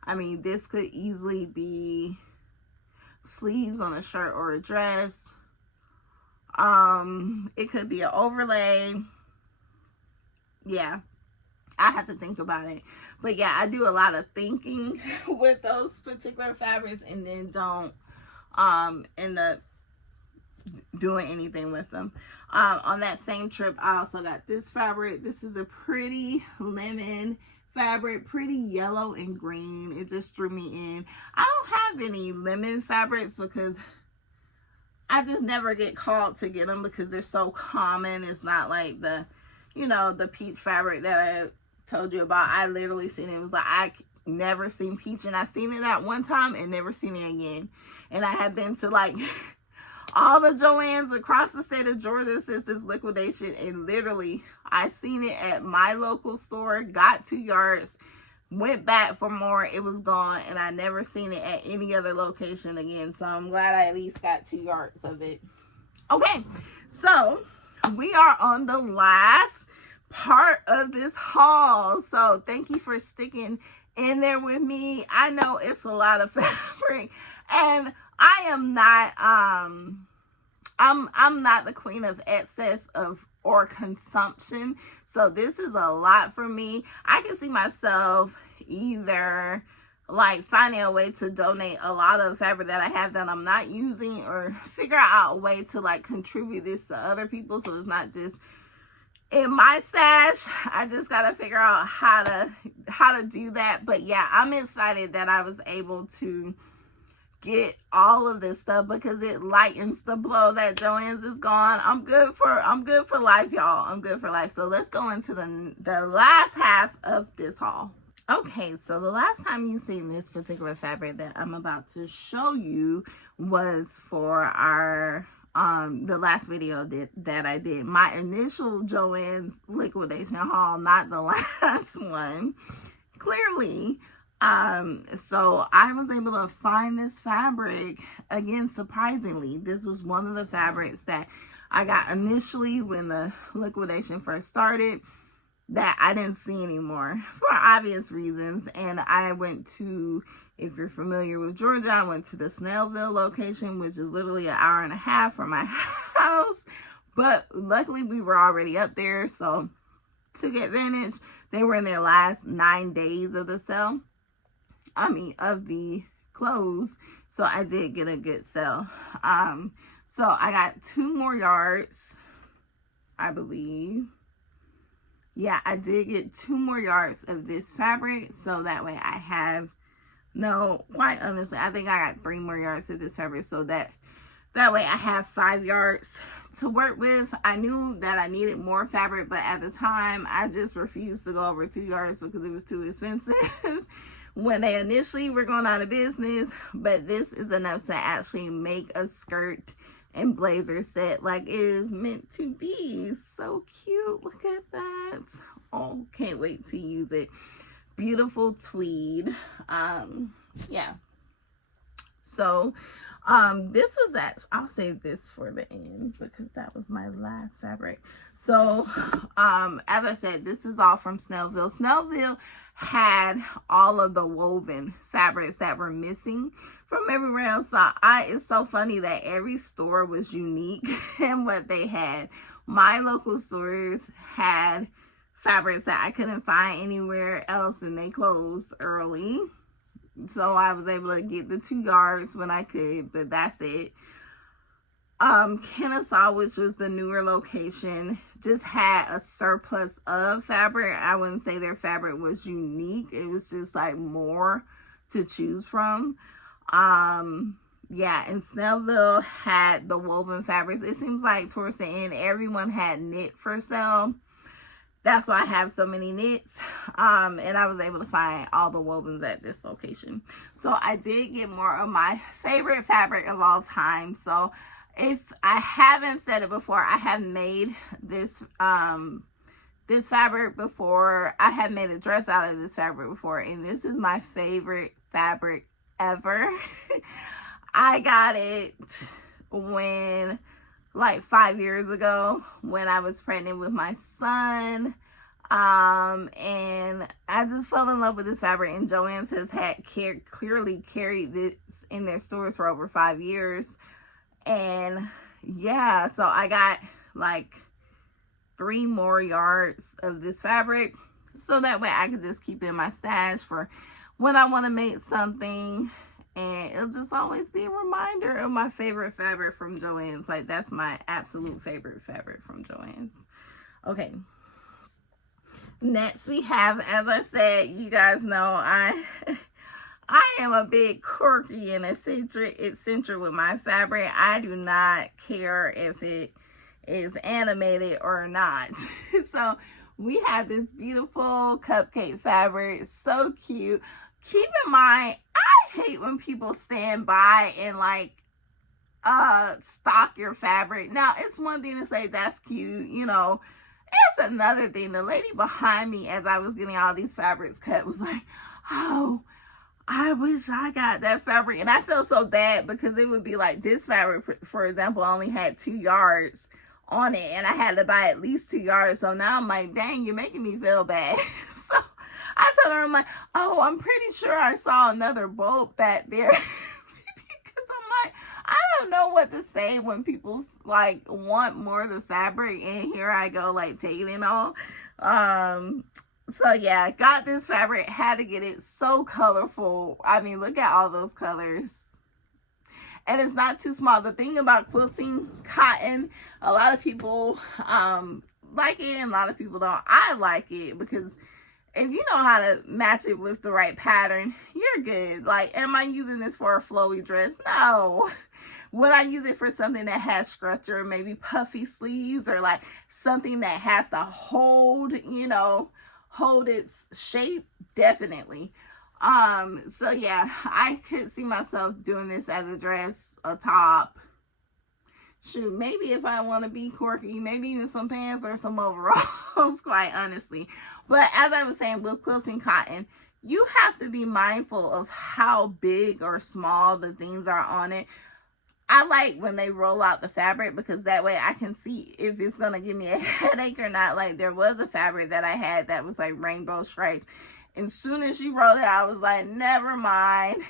I mean, this could easily be sleeves on a shirt or a dress. It could be an overlay. Yeah, I have to think about it. But yeah, I do a lot of thinking with those particular fabrics and then don't end up doing anything with them. On that same trip, I also got this fabric. This is a pretty lemon fabric, pretty yellow and green. It just drew me in. I don't have any lemon fabrics because I just never get called to get them because they're so common. It's not like the, you know, the peach fabric that I told you about. I literally seen it. It was like, I never seen peach, and I seen it that one time and never seen it again. And I have been to like all the Joanns across the state of Georgia since this liquidation, and literally I seen it at my local store, got 2 yards, went back for more, it was gone, and I never seen it at any other location again. So I'm glad I at least got 2 yards of it. Okay, so we are on the last part of this haul, so thank you for sticking in there with me. I know it's a lot of fabric, and I am not I'm not the queen of excess or consumption, so this is a lot for me. I can see myself either like finding a way to donate a lot of fabric that I have that I'm not using, or figure out a way to like contribute this to other people so it's not just in my stash. I just gotta figure out how to do that. But yeah, I'm excited that I was able to get all of this stuff because it lightens the blow that Joann's is gone. I'm good for life, y'all. I'm good for life. So let's go into the last half of this haul. Okay, so the last time you seen this particular fabric that I'm about to show you was for our the last video that I did, my initial Joann's liquidation haul, not the last one, clearly. So I was able to find this fabric again. Surprisingly, this was one of the fabrics that I got initially when the liquidation first started that I didn't see anymore for obvious reasons. And I went to, if you're familiar with Georgia, I went to the Snellville location, which is literally an hour and a half from my house. But luckily we were already up there, so took advantage. They were in their last 9 days of the sale. Of the clothes. So I did get a good sale. So I got 2 more yards, I believe. Yeah, I did get 2 more yards of this fabric. So that way I have, no, quite honestly, I think I got 3 more yards of this fabric. So that way I have 5 yards to work with. I knew that I needed more fabric, but at the time I just refused to go over 2 yards because it was too expensive when they initially were going out of business. But this is enough to actually make a skirt and blazer set like it is meant to be. So cute. Look at that. Oh, can't wait to use it. Beautiful tweed. Yeah. So this was I'll save this for the end because that was my last fabric. So as I said, this is all from Snellville. Snellville had all of the woven fabrics that were missing from everywhere else. So it's so funny that every store was unique in what they had. my local stores had fabrics that I couldn't find anywhere else, and they closed early. So I was able to get the 2 yards when I could, but that's it. Kennesaw, which was the newer location, just had a surplus of fabric. I wouldn't say their fabric was unique. It was just like more to choose from. Yeah, and Snellville had the woven fabrics. It seems like towards the end, everyone had knit for sale. That's why I have so many knits. And I was able to find all the wovens at this location. So I did get more of my favorite fabric of all time. So if I haven't said it before, I have made this this fabric before. I have made a dress out of this fabric before, and this is my favorite fabric ever. I got it when, like 5 years ago, when I was pregnant with my son. And I just fell in love with this fabric, and Joann's has clearly carried this in their stores for over 5 years. And yeah, so I got like 3 more yards of this fabric, so that way I could just keep it in my stash for when I want to make something. And it'll just always be a reminder of my favorite fabric from Joann's. Like, that's my absolute favorite fabric from Joann's. Okay. Next we have, as I said, you guys know I am a bit quirky and eccentric with my fabric. I do not care if it is animated or not. So we have this beautiful cupcake fabric. It's so cute. Keep in mind, I hate when people stand by and like stock your fabric. Now, it's one thing to say that's cute, you know. It's another thing. The lady behind me, as I was getting all these fabrics cut, was like, oh, I wish I got that fabric. And I felt so bad, because it would be like this fabric, for example, only had 2 yards on it, and I had to buy at least 2 yards. So now I'm like, dang, you're making me feel bad. So I told her, I'm like, oh, I'm pretty sure I saw another bolt back there. Because I'm like, I don't know what to say when people like want more of the fabric, and here I go like taking it all. So yeah, got this fabric, had to get it. So colorful. I mean, look at all those colors. And it's not too small. The thing about quilting cotton, a lot of people like it and a lot of people don't. I like it because if you know how to match it with the right pattern, you're good. Like, am I using this for a flowy dress? No. Would I use it for something that has structure, maybe puffy sleeves, or like something that has to hold, you know, hold its shape? Definitely. So yeah, I could see myself doing this as a dress, a top. Shoot, maybe if I want to be quirky, maybe even some pants or some overalls, quite honestly. But as I was saying, with quilting cotton, you have to be mindful of how big or small the things are on it. I like when they roll out the fabric, because that way I can see if it's going to give me a headache or not. Like, there was a fabric that I had that was like rainbow stripes. And as soon as she rolled it, I was like, never mind,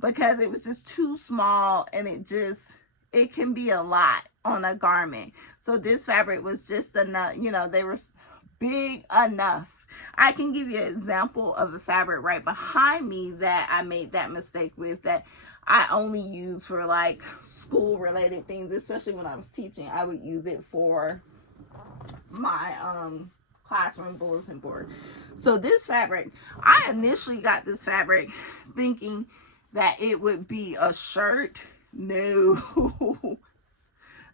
because it was just too small, and it can be a lot on a garment. So this fabric was just enough, you know, they were big enough. I can give you an example of a fabric right behind me that I made that mistake with, that I only use for like school related things, especially when I was teaching. I would use it for my classroom bulletin board. So this fabric, I initially got this fabric thinking that it would be a shirt. No.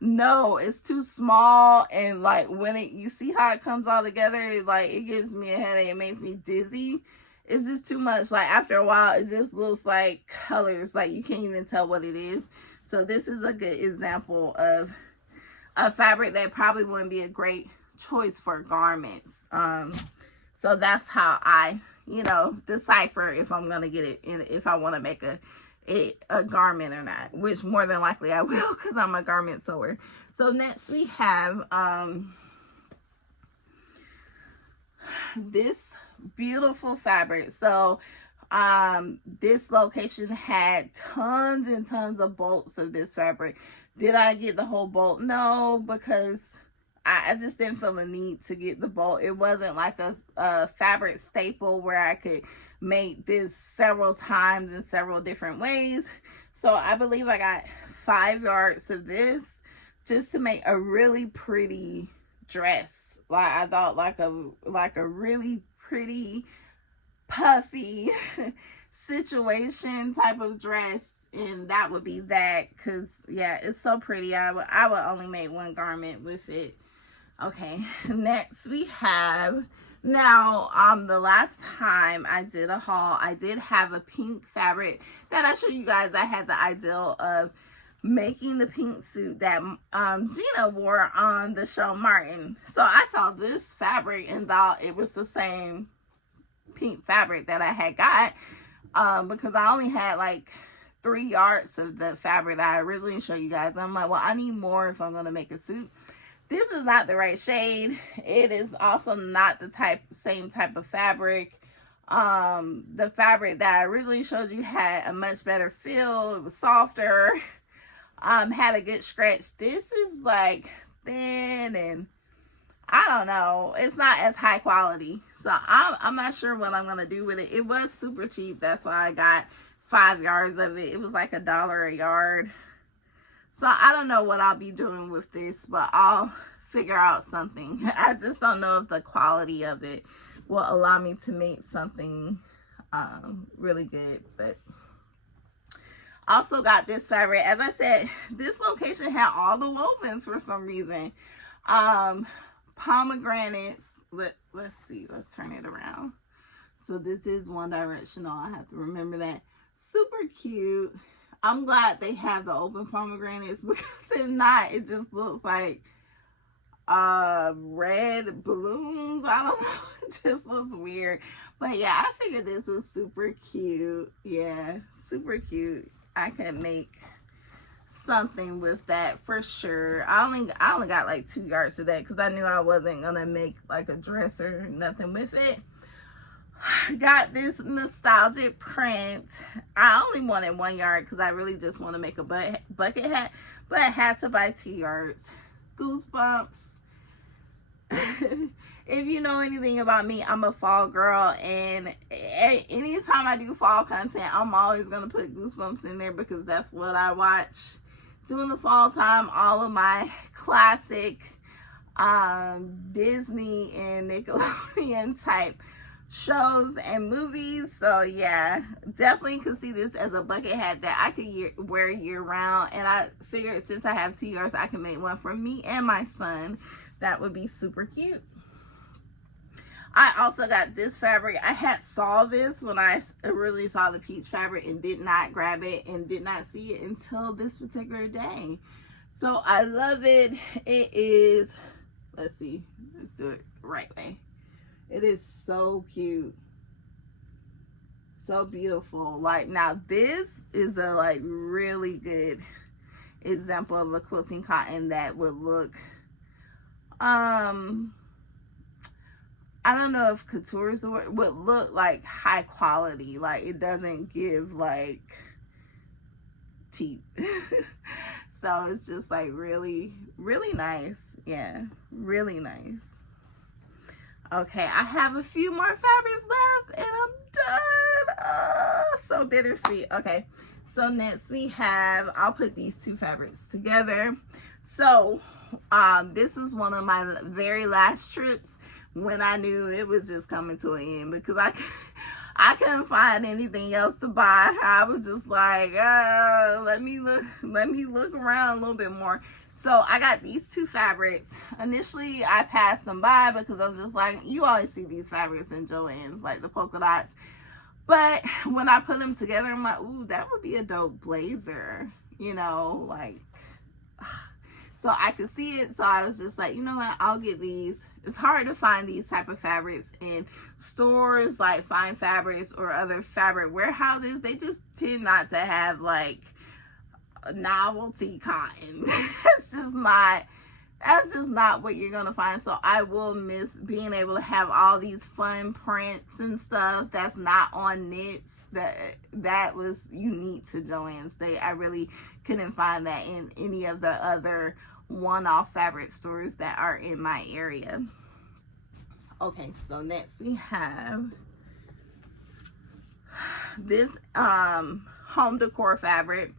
No, it's too small, and like when you see how it comes all together, it gives me a headache. It makes me dizzy. It's just too much. Like, after a while, it just looks like colors, like you can't even tell what it is. So this is a good example of a fabric that probably wouldn't be a great choice for garments. So that's how I, decipher if I'm gonna get it in, if I want to make a garment or not, which more than likely I will, because I'm a garment sewer. So next we have this beautiful fabric. So this location had tons and tons of bolts of this fabric. Did I get the whole bolt? No, because I just didn't feel the need to get the bolt. It wasn't like a fabric staple where I could make this several times in several different ways. So I believe I got 5 yards of this just to make a really pretty dress. Like, I thought like a really pretty puffy situation type of dress, and that would be that, because yeah, it's so pretty. I would only make one garment with it. Okay, next we have, now the last time I did a haul, I did have a pink fabric that I showed you guys. I had the ideal of making the pink suit that Gina wore on the show Martin. So I saw this fabric and thought it was the same pink fabric that I had got, because I only had like 3 yards of the fabric that I originally showed you guys. I'm like, well, I need more if I'm going to make a suit. This is not the right shade. It is also not the same type of fabric. The fabric that I originally showed you had a much better feel. It was softer. Had a good stretch. This is like thin, and I don't know. It's not as high quality. So I'm not sure what I'm going to do with it. It was super cheap. That's why I got 5 yards of it. It was like $1 a yard. So I don't know what I'll be doing with this, but I'll figure out something. I just don't know if the quality of it will allow me to make something really good. But also got this fabric. As I said, this location had all the wovens for some reason. Pomegranates. Let's see. Let's turn it around. So this is one directional. I have to remember that. Super cute. I'm glad they have the open pomegranates, because if not, it just looks like red balloons. I don't know. It just looks weird. But yeah, I figured this was super cute. Yeah, super cute. I could make something with that for sure. I only got like 2 yards of that, because I knew I wasn't gonna make like a dress or nothing with it. Got this nostalgic print. I only wanted 1 yard because I really just want to make a bucket hat, but I had to buy 2 yards. Goosebumps. If you know anything about me, I'm a fall girl, and anytime I do fall content, I'm always going to put Goosebumps in there, because that's what I watch during the fall time. All of my classic Disney and Nickelodeon type shows and movies. So yeah, definitely could see this as a bucket hat that I could wear year round. And I figured since I have 2 yards, I can make one for me and my son. That would be super cute. I also got this fabric. I saw this when I originally saw the peach fabric and did not grab it and did not see it until this particular day. So I love it. It is, let's see, let's do it the right way. It is so cute. So beautiful. Like, now this is a like really good example of a quilting cotton that would look, I don't know if couture is the word, would look like high quality. Like, it doesn't give like cheap. So it's just like really, really nice. Yeah, really nice. Okay, I have a few more fabrics left and I'm done. So bittersweet. Okay, so next we have, I'll put these 2 fabrics together. So this is one of my very last trips when I knew it was just coming to an end, because I couldn't find anything else to buy. I was just like, let me look around a little bit more. So I got these 2 fabrics. Initially, I passed them by because I'm just like, you always see these fabrics in Joann's, like the polka dots. But when I put them together, I'm like, ooh, that would be a dope blazer, you know, like, so I could see it. So I was just like, you know what, I'll get these. It's hard to find these type of fabrics in stores like Fine Fabrics or other fabric warehouses. They just tend not to have like novelty cotton. That's just not what you're gonna find. So I will miss being able to have all these fun prints and stuff that's not on knits. That was unique to Joann's. I really couldn't find that in any of the other one-off fabric stores that are in my area. Okay, so next we have this home decor fabric.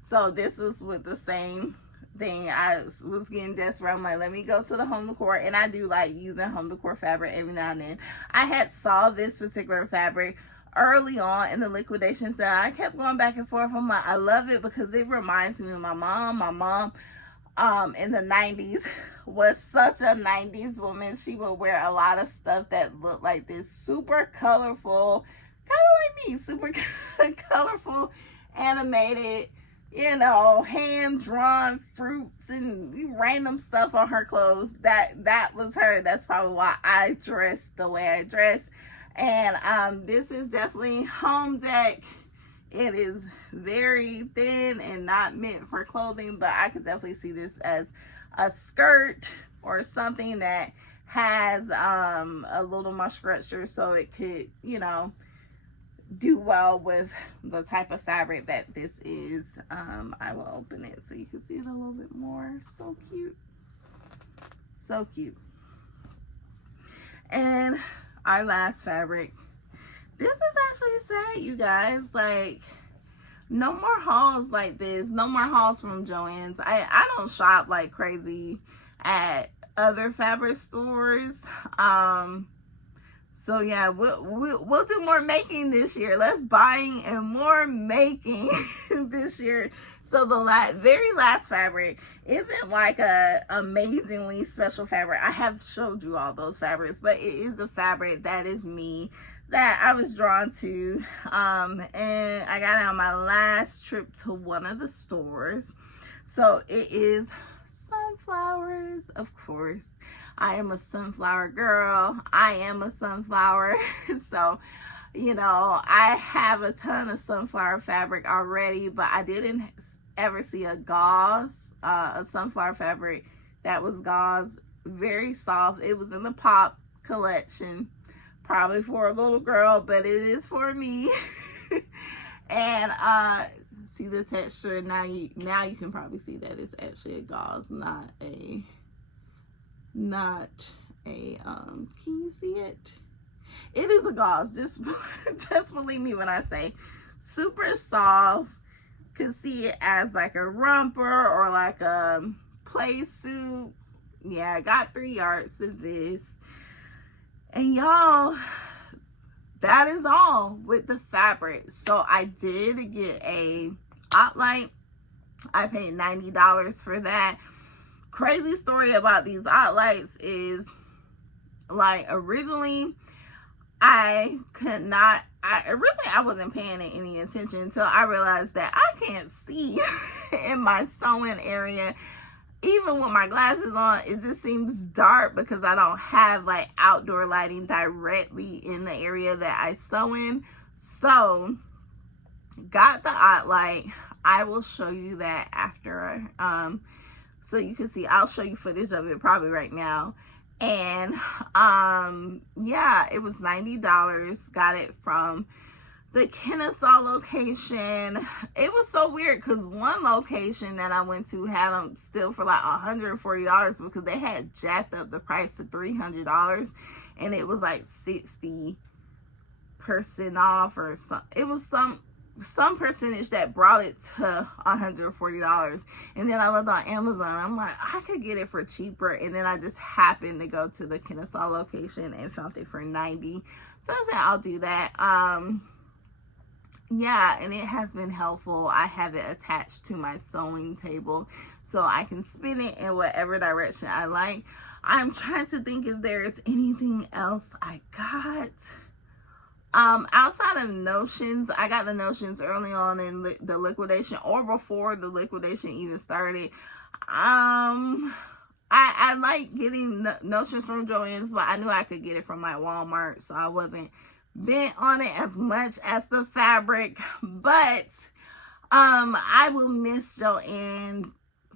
So this was with the same thing. I was getting desperate. I'm like, let me go to the home decor, and I do like using home decor fabric every now and then. I had saw this particular fabric early on in the liquidation sale. I kept going back and forth. I'm like, I love it because it reminds me of my mom. My mom in the 90s was such a 90s woman. She would wear a lot of stuff that looked like this, super colorful, kind of like me, super colorful, animated, you know, hand-drawn fruits and random stuff on her clothes. That was her. That's probably why I dressed the way I dressed. And this is definitely home deck. It is very thin and not meant for clothing, but I could definitely see this as a skirt or something that has a little more structure, so it could, you know, do well with the type of fabric that this is. I will open it so you can see it a little bit more. So cute. So cute. And our last fabric. This is actually sad, you guys. Like, no more hauls like this. No more hauls from Joann's. I don't shop like crazy at other fabric stores. So yeah, we'll do more making this year. Less buying and more making this year. So the very last fabric isn't like a amazingly special fabric. I have showed you all those fabrics, but it is a fabric that is me, that I was drawn to. And I got it on my last trip to one of the stores. So it is sunflowers, of course. I am a sunflower girl. I am a sunflower. So, you know, I have a ton of sunflower fabric already, but I didn't ever see a gauze, a sunflower fabric that was gauze, very soft. It was in the pop collection, probably for a little girl, but it is for me. And see the texture. Now you can probably see that it's actually a gauze, not a can you see it? It is a gauze. Just believe me when I say super soft. Could see it as like a romper or like a play suit. Yeah, I got 3 yards of this. And y'all, that is all with the fabric. So I did get a hot light. I paid $90 for that. Crazy story about these hot lights is, like, originally I wasn't paying it any attention until I realized that I can't see in my sewing area. Even with my glasses on, it just seems dark because I don't have like outdoor lighting directly in the area that I sew in. So got the hot light. I will show you that after, so you can see. I'll show you footage of it probably right now. And yeah, it was $90. Got it from the Kennesaw location. It was so weird because one location that I went to had them still for like $140 because they had jacked up the price to $300, and it was like 60% off or something. It was some percentage that brought it to $140. And then I looked on Amazon. I'm like, I could get it for cheaper. And then I just happened to go to the Kennesaw location and found it for $90. So I said, I'll do that. Yeah, and it has been helpful. I have it attached to my sewing table so I can spin it in whatever direction I like. I'm trying to think if there's anything else I got. Outside of notions, I got the notions early on in the liquidation, or before the liquidation even started. I like getting notions from Joann's, but I knew I could get it from my Walmart, so I wasn't bent on it as much as the fabric. But I will miss Joann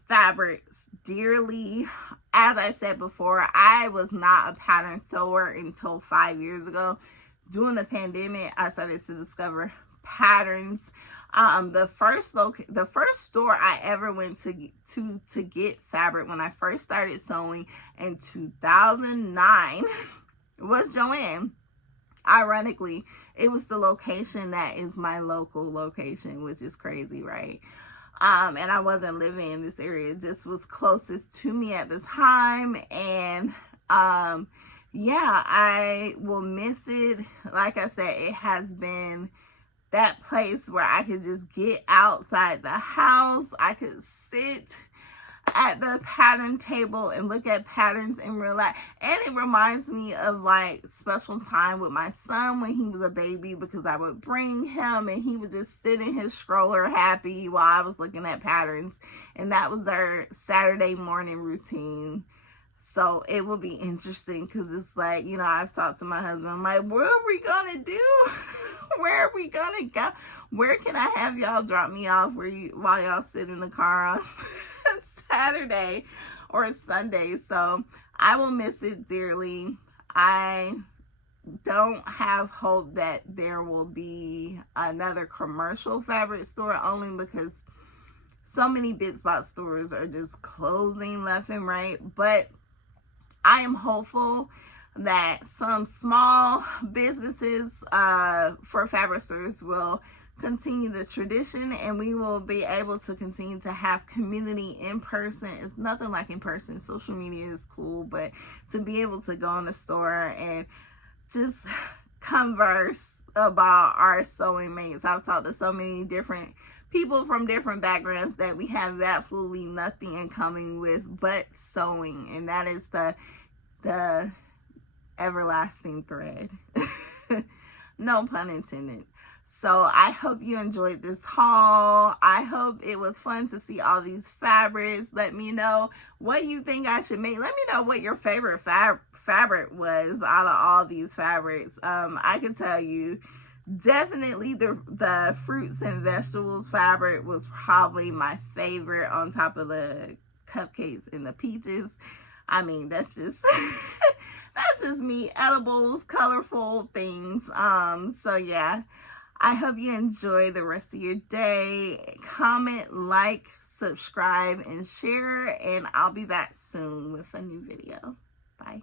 fabrics dearly. As I said before, I was not a pattern sewer until 5 years ago. During the pandemic, I started to discover patterns. The first store I ever went to get fabric when I first started sewing in 2009 was Joann. Ironically, it was the location that is my local location, which is crazy, right? And I wasn't living in this area. This was closest to me at the time. And yeah, I will miss it. Like I said, it has been that place where I could just get outside the house. I could sit at the pattern table and look at patterns and relax. And it reminds me of like special time with my son when he was a baby, because I would bring him and he would just sit in his stroller happy while I was looking at patterns. And that was our Saturday morning routine. So it will be interesting, because it's like, you know, I've talked to my husband. I'm like, what are we gonna do? Where are we gonna go? Where can I have y'all drop me off while y'all sit in the car on Saturday or Sunday? So I will miss it dearly. I don't have hope that there will be another commercial fabric store, only because so many bit spot stores are just closing left and right. But I am hopeful that some small businesses for fabric stores will continue the tradition, and we will be able to continue to have community in person. It's nothing like in person. Social media is cool, but to be able to go in the store and just converse about our sewing mates. I've talked to so many different people from different backgrounds that we have absolutely nothing in common with but sewing, and that is the everlasting thread. No pun intended. So I hope you enjoyed this haul. I hope it was fun to see all these fabrics. Let me know what you think I should make. Let me know what your favorite fabric was out of all these fabrics. I can tell you, definitely the fruits and vegetables fabric was probably my favorite, on top of the cupcakes and the peaches. I mean, that's just that's just me. Edibles, colorful things. So yeah, I hope you enjoy the rest of your day. Comment, like, subscribe, and share, and I'll be back soon with a new video. Bye.